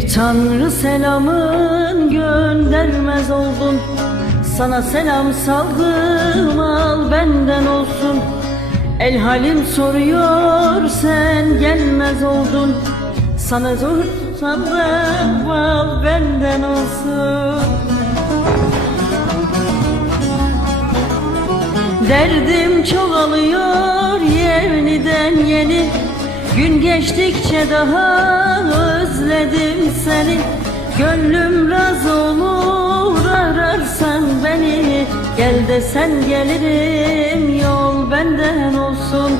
Tanrı selamın göndermez oldun. Sana selam saldım al benden olsun. El halim soruyor sen gelmez oldun. Sana zor saldım al benden olsun. Derdim çoğalıyor yeniden yeni. Gün geçtikçe daha seni Gönlüm razı olur ararsan beni. Gel desen gelirim yol benden olsun.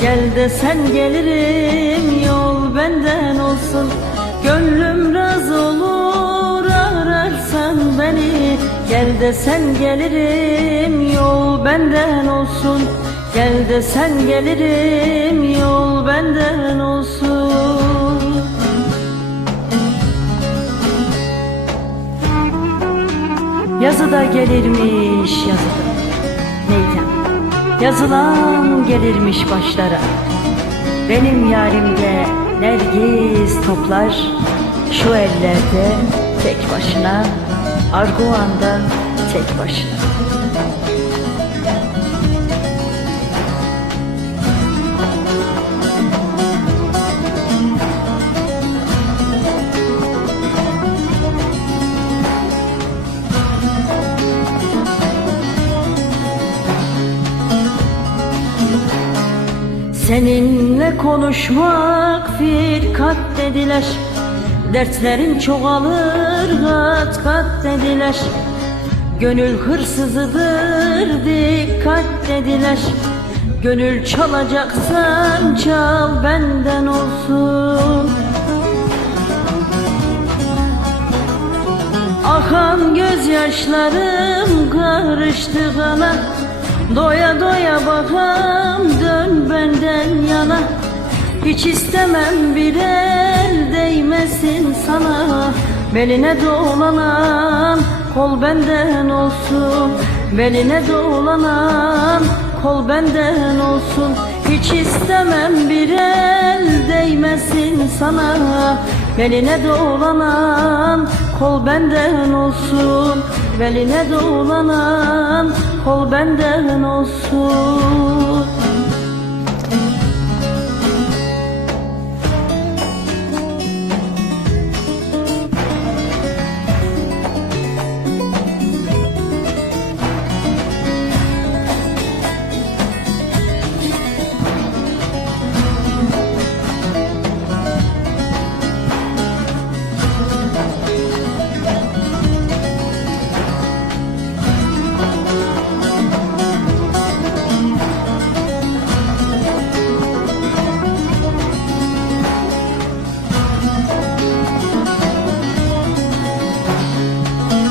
Gel desen gelirim yol benden olsun. Gönlüm razı olur ararsan beni. Gel desen gelirim yol benden olsun. Gel desen gelirim yol benden olsun Yazıda gelirmiş yazıda Neyden? Yazılan gelirmiş başlara. Benim yarimde nergis toplar Şu ellerde tek başına Arguvan'da tek başına Seninle konuşmak firkat dediler. Dertlerin çoğalır kat kat dediler. Gönül hırsızıdır dikkat dediler. Gönül çalacaksan çal benden olsun. Akan gözyaşlarım karıştı kana Doya doya bakam dön benden yana. Hiç istemem bir el değmesin sana. Beline dolanan kol benden olsun. Beline dolanan kol benden olsun. Hiç istemem bir el değmesin sana. Beline dolanan kol benden olsun Beline dolanan kol benden olsun.